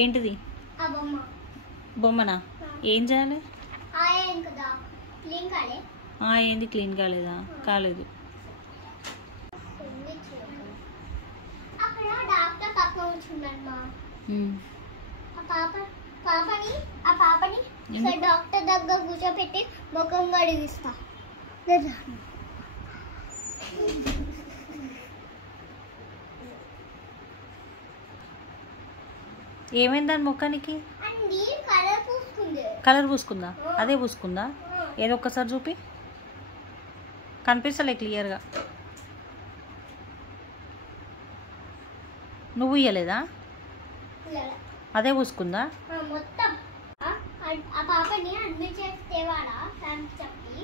ఏంటిది? బొమ్మనా? ఏం చేయాలి? ఏంది క్లీన్ కాలేదా? కాలేదు. డాక్టర్ దగ్గర కూర్చోపెట్టి ముఖం కడిగిస్తా. ఏమైంది దాని ముఖానికి? కలర్ పూసుకుందా? అదే పూసుకుందా? ఏదో ఒక్కసారి చూపి. కనిపిస్తలే క్లియర్గా. నువ్వు ఇయ్యలేదా? అదే పూసుకుందా? మొత్తం ఆ పాపని అడ్మిట్ చేస్తేవాడా చెప్పి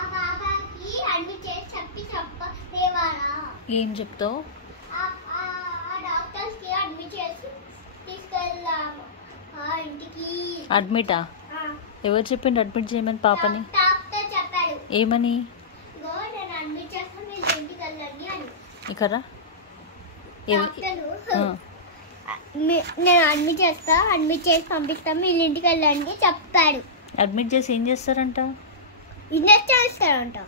ఆ పాపకి అడ్మిట్ చేసి చెప్పేవాడా? ఏం చెప్తావు? డాక్టర్స్ కి అడ్మిట్ చేసి తీసుకెళ్ళాము ఇంటికి. అడ్మిటా? ఎవరు చెప్పిండు అడ్మిట్ చేయమని పాపని? డాక్టర్ చెప్పాడు. ఏమని? నేను అడ్మిట్ చేస్తాను, మీరు ఇంటికి వెళ్ళండి అని. ఇక్కడ నేను అడ్మిట్ చేస్తా, అడ్మిట్ చేసి పంపిస్తాను, మీరు ఇంటికి వెళ్ళండి చెప్పాడు. అడ్మిట్ చేసి ఏం చేస్తారంట? ఇంజెక్షన్ చేస్తారంట.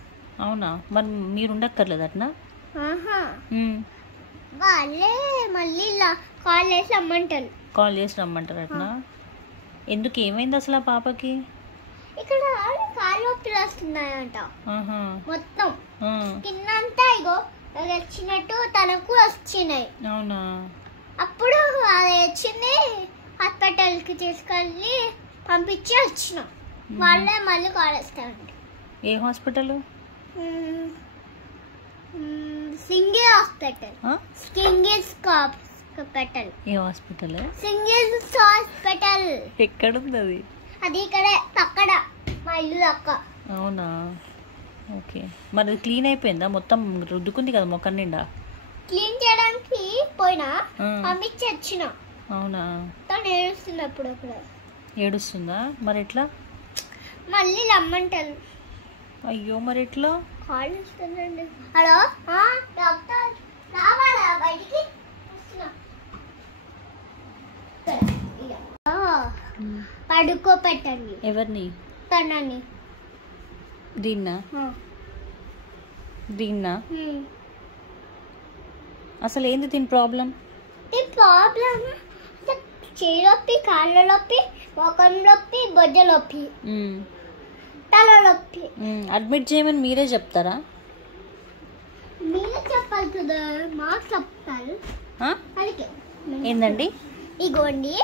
అవునా? మరి మీరు ఉండక్కర్లేదు అట్నా? వాళ్ళే మళ్ళీ కాల్ చేసి రమ్మంటారు. కాల్ చేసి రమ్మంటారు అట్నా? ఎందుకు? ఏమైంది అసలు ఆ పాపకి? ఇక్కడ కాళ్ళు నొప్పులు వస్తున్నాయంట మొత్తం కిందంతా. ఇగో వచ్చినట్టు తనకు వచ్చినాయి. అవునా? అప్పుడు అది వచ్చింది, హాస్పిటల్కి తీసుకెళ్ళి పంపించి వచ్చినాం. వాళ్ళే మళ్ళీ కాల్ చేస్తారంట. ఏ హాస్పిటల్? Single hospital. హాస్పిటల్. ఏ హాస్పిటల్? Single hospital. ఎక్కడుంది అది? అది ఇక్కడే పక్కన మా ఇల్లు దక్క. అవునా? ఓకే. మరి క్లీన్ అయిపోయిందా? మొత్తం రుద్దుకుంది కదా మొక్కం నిండా. క్లీన్ చేయడానికి పోయినా పంపించి వచ్చిన. అవునా? తను ఏడుస్తుంది అప్పుడప్పుడు. ఏడుస్తుందా? మరి ఎట్లా? మళ్ళీ రమ్మంటారు. అయ్యో, మరి ఎట్లా? కాల్ చేస్తుందండి. హలో డాక్టర్ రావాలా బయటికి? పడుకోపెట్టండి. ఎవరిని? తనని. దీన్నా? దీన్నా? అసలు ఏంది దీని ప్రాబ్లం? చేయి నొప్పి, కాళ్ళ నొప్పి, ముఖం నొప్పి, బొజ్జ నొప్పి, తల నొప్పి. అడ్మిట్ చేయమని మీరే చెప్తారా? మీరే చెప్పాలి కదా, మాకు చెప్తారు. ఏందండి? ఇగోండి